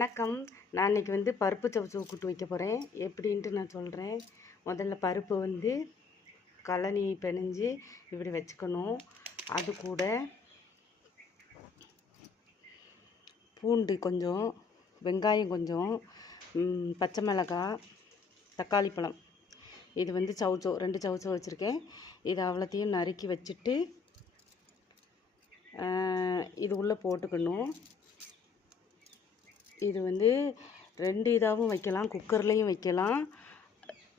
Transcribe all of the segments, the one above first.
வணக்கம். நான் இன்னைக்கு வந்து பருப்பு சவுச்சவு கூட்டு வைக்க போகிறேன் எப்படின்ட்டு நான் சொல்கிறேன் முதல்ல பருப்பு வந்து கழனி பிணைஞ்சு இப்படி வச்சுக்கணும். அது கூட பூண்டு கொஞ்சம் வெங்காயம் கொஞ்சம் பச்சை மிளகாய் தக்காளி பழம். இது வந்து சவுச்சோ ரெண்டு சவுச்சோ வச்சுருக்கேன். இது அவ்வளோத்தையும் நறுக்கி வச்சுட்டு இது உள்ளே போட்டுக்கணும். இது வந்து ரெண்டு இதாகவும் வைக்கலாம் குக்கர்லேயும் வைக்கலாம்.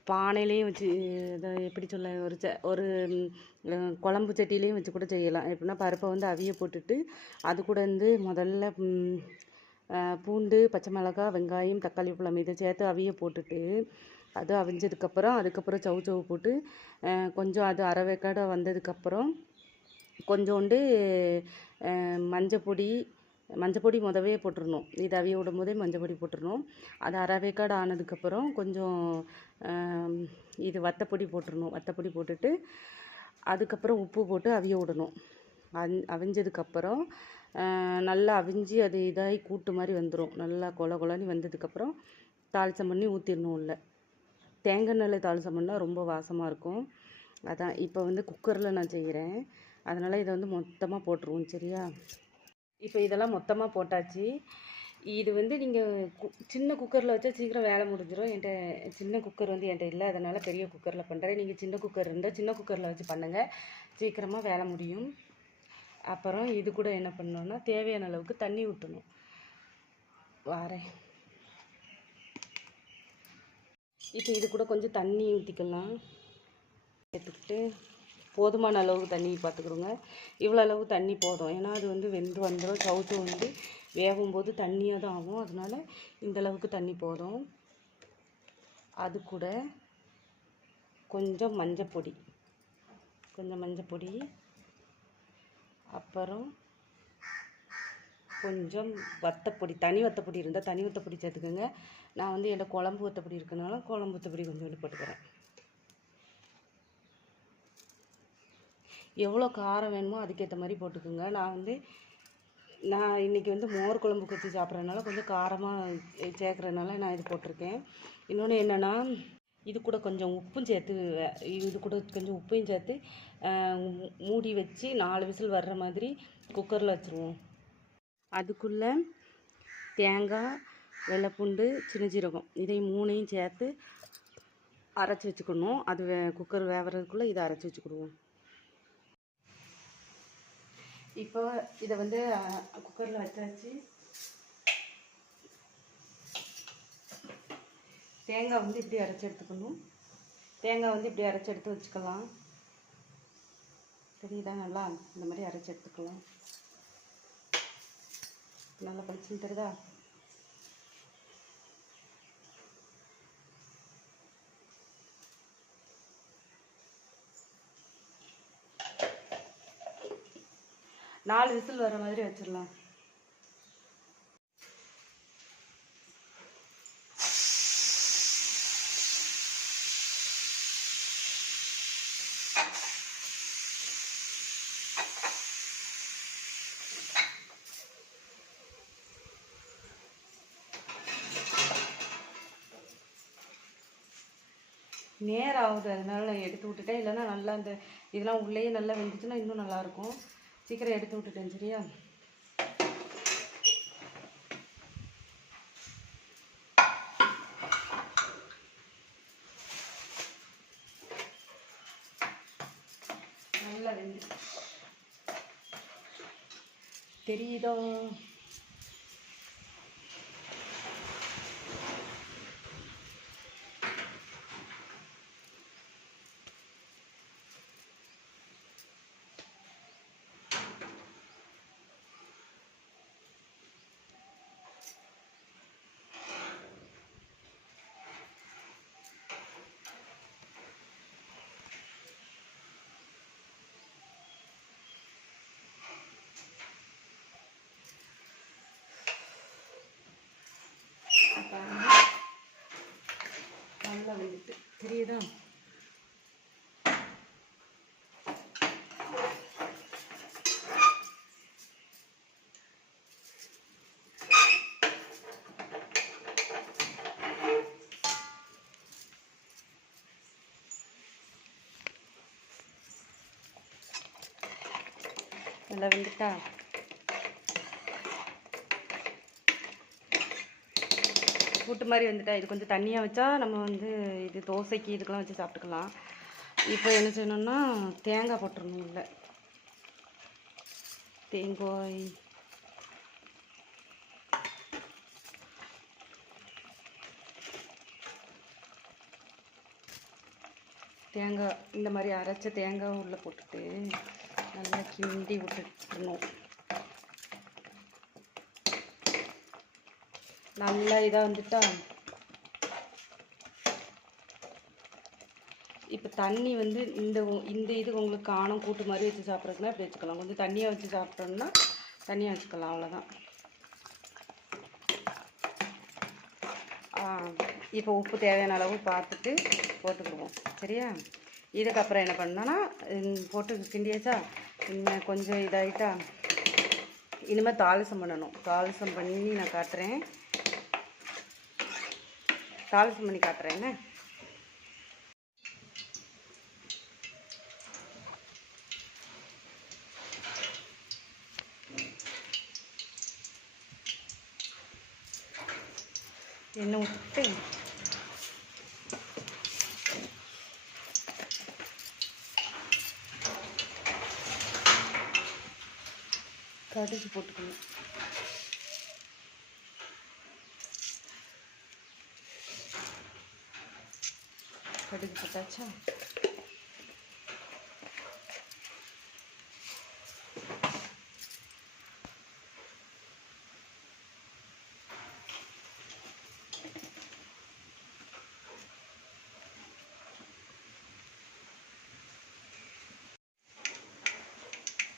பானையிலையும் வச்சு இதை எப்படி சொல்ல ஒரு ச ஒரு குழம்பு சட்டிலையும் வச்சு கூட செய்யலாம். எப்படின்னா பருப்பை வந்து அவிய போட்டுட்டு அது கூட வந்து முதல்ல பூண்டு பச்சை மிளகா வெங்காயம் தக்காளி பழம் இதை சேர்த்து அவிய போட்டுட்டு அது அவிஞ்சதுக்கப்புறம் அதுக்கப்புறம் சவு சவு போட்டு கொஞ்சம் அது அரைவேக்காடு வந்ததுக்கப்புறம் கொஞ்சோண்டு மஞ்சள் பொடி மஞ்சப்பொடி முதவே போட்டுடணும் இது அவிய விடும் போதே மஞ்சப்பொடி போட்டுடணும் அது அரைவேக்காடு ஆனதுக்கப்புறம் கொஞ்சம் இது வத்தப்பொடி போட்டுடணும் வத்தப்பொடி போட்டுட்டு அதுக்கப்புறம் உப்பு போட்டு அவிய விடணும். அந் அவிஞ்சதுக்கப்புறம் நல்லா அவிஞ்சு அது இதாகி கூட்டு மாதிரி வந்துடும் நல்லா கொல கொலன்னு வந்ததுக்கப்புறம் தாளிச்சம் பண்ணி ஊற்றிடணும் உள்ள. தேங்காய் எண்ணெயில் தாளிச்சம் பண்ணால் ரொம்ப வாசமாக இருக்கும். அதான் இப்போ வந்து குக்கரில் நான் செய்கிறேன். அதனால் இதை வந்து மொத்தமாக போட்டுருவோம் சரியா? இப்போ இதெல்லாம் மொத்தமாக போட்டாச்சு. இது வந்து நீங்கள் கு சின்ன குக்கரில் வச்சா சீக்கிரம் வேலை முடிஞ்சிடும் என்கிட்ட சின்ன குக்கர் வந்து என்கிட்ட இல்லை. அதனால் பெரிய குக்கரில் பண்ணுறேன் நீங்கள் சின்ன குக்கர் இருந்தால் சின்ன குக்கரில் வச்சு பண்ணுங்கள் சீக்கிரமாக வேலை முடியும். அப்புறம் இது கூட என்ன பண்ணணும்னா தேவையான அளவுக்கு தண்ணி ஊற்றணும் வாரேன். இப்போ இது கூட கொஞ்சம் தண்ணி ஊற்றிக்கலாம் எடுத்துக்கிட்டு போதுமான அளவுக்கு தண்ணி பார்த்துக்குறோங்க இவ்வளோ அளவு தண்ணி போதும். ஏன்னா அது வந்து வெந்து வந்துடும் சவுத்து வந்து வேகும்போது தண்ணியாக தான் ஆகும். அதனால இந்த அளவுக்கு தண்ணி போதும். அது கூட கொஞ்சம் மஞ்சப்பொடி கொஞ்சம் மஞ்சப்பொடி அப்புறம் கொஞ்சம் வத்தப்பொடி தனி வத்தப்பொடி இருந்தால் தனி வத்தப்பொடி சேர்த்துக்கோங்க. நான் வந்து என்னோடய குழம்பு வத்தப்பொடி இருக்கனால குழம்பு வத்தப்பொடி கொஞ்சோண்டு போட்டுக்கிறேன். எவ்வளோ காரம் வேணுமோ அதுக்கேற்ற மாதிரி போட்டுக்கோங்க. நான் வந்து நான் இன்றைக்கி வந்து மோர் குழம்பு வச்சு சாப்பிட்றதுனால கொஞ்சம் காரமாக சேர்க்குறதுனால நான் இது போட்டிருக்கேன். இன்னொன்று என்னென்னா இது கூட கொஞ்சம் உப்பும் சேர்த்து இது கூட கொஞ்சம் உப்பையும் சேர்த்து மூடி வச்சு நாலு விசில் வர்ற மாதிரி குக்கரில் வச்சுருவோம். அதுக்குள்ளே தேங்காய் வெள்ளைப்பூண்டு சின்ன ஜீரகம் இதை மூணையும் சேர்த்து அரைச்சி வச்சுக்கணும். அது வே குக்கர் வேவறதுக்குள்ளே இதை அரைச்சி வச்சுக்கிடுவோம். இப்போ இதை வந்து குக்கரில் வச்சாச்சு. தேங்காய் வந்து இப்படி அரைச்சி எடுத்துக்கணும். தேங்காய் வந்து இப்படி அரைச்சி எடுத்து வச்சுக்கலாம். தெரியுதா? நல்லா இந்த மாதிரி அரைச்சி எடுத்துக்கலாம். நல்லா படிச்சுன்னு தெரியுதா? நாலு விசில் வர மாதிரி வச்சிடலாம். நேரம் ஆகுது அதனால நான் எடுத்து விட்டுட்டேன். இல்லைன்னா நல்லா இந்த இதெல்லாம் உள்ளேயே நல்லா வெந்துச்சுன்னா இன்னும் நல்லா இருக்கும். சீக்கிரம் எடுத்து விட்டுட்டேன் சரியா? நல்லா வெந்து தெரியுதோ பாருங்க. நல்லா வெந்துட்டு தெரியுதா நல்லா வந்துட்டா? கூட்டு மாதிரி வந்துட்டா. இது கொஞ்சம் தண்ணியாக வச்சா நம்ம வந்து இது தோசைக்கு இதுக்கெல்லாம் வச்சு சாப்பிட்டுக்கலாம். இப்போ என்ன செய்யணும்னா தேங்காய் போட்டுறணும் இல்லை தேங்காய். தேங்காய் இந்த மாதிரி அரைச்ச தேங்காய் உள்ளே போட்டுட்டு நல்லா கிண்டி விட்டுட்டுணும் நல்லா இதாக வந்துட்டா? இப்போ தண்ணி வந்து இந்த இந்த இது உங்களுக்கு காணும் கூட்டு மாதிரி வச்சு சாப்பிட்றதுனா இப்படி வச்சுக்கலாம். கொஞ்சம் தண்ணியாக வச்சு சாப்பிட்டோம்னா தண்ணியாக வச்சுக்கலாம் அவ்வளோதான் இப்போ உப்பு தேவையான அளவு பார்த்துட்டு போட்டுக்கிடுவோம். சரியா? இதுக்கப்புறம் என்ன பண்ணோன்னா போட்டு கிண்டியாச்சா இன்னும் கொஞ்சம் இதாகிட்டா இனிமேல் தாளிசம் பண்ணணும். தாளிசம் பண்ணி நான் காட்டுறேன். தாளிசம் பண்ணி காட்டுறேன் என்ன? எண்ணெய் விட்டு கடுகு போட்டுக்கணும். கடுகு போட்டாச்சா?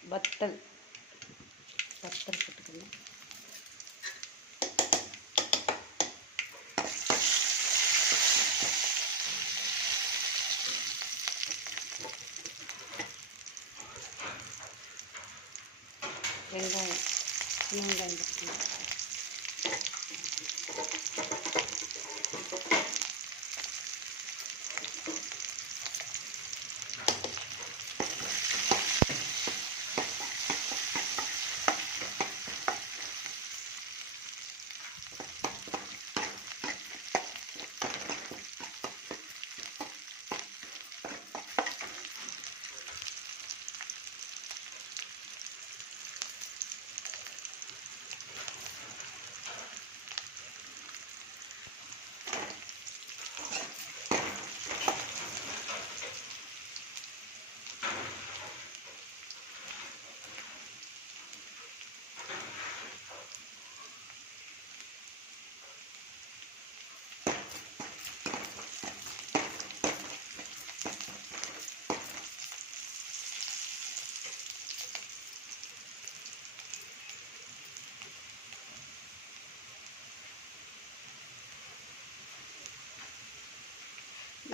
வத்தல். வத்தல் போட்டுக்கணும் வெங்காயம் சின்ன வெங்காயம் போட்டுக்கணும்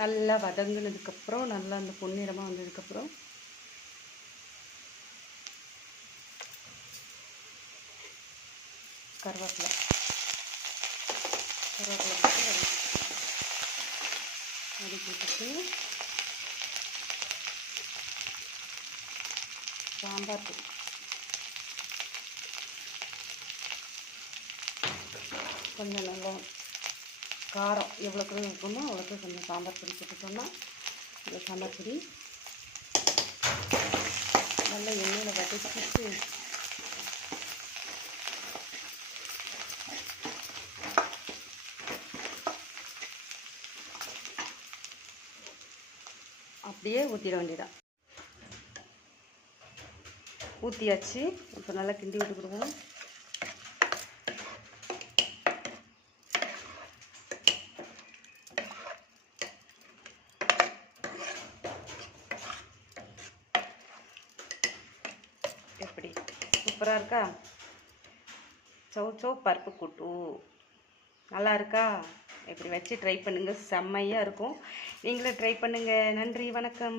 நல்லா வதங்கினதுக்கப்புறம் நல்லா அந்த பொன்னிறமாக வந்ததுக்கப்புறம் கருவேப்பிலை. கருவேப்பிலை போட்டு வதக்கிட்டு சாம்பார் தூள் கொஞ்சம் நல்லா காரம் எவ்வளோக்கு இருக்குமோ அவ்வளோக்கு கொஞ்சம் சாம்பார் பொடி போட்டுட்டோம்னா இந்த சாம்பார் பொடி நல்லா எண்ணெயில் வதக்கிட்டு அப்படியே ஊற்றிட வேண்டியதான் ஊற்றியாச்சு இப்போ நல்லா கிண்டி விட்டுக்கிடுவோம் எப்படி சூப்பராக இருக்கா? சௌ சௌ பருப்பு கூட்டு. நல்லா இருக்கா? இப்படி வச்சு ட்ரை பண்ணுங்கள் செம்மையாக இருக்கும். நீங்களும் ட்ரை பண்ணுங்கள் நன்றி வணக்கம்.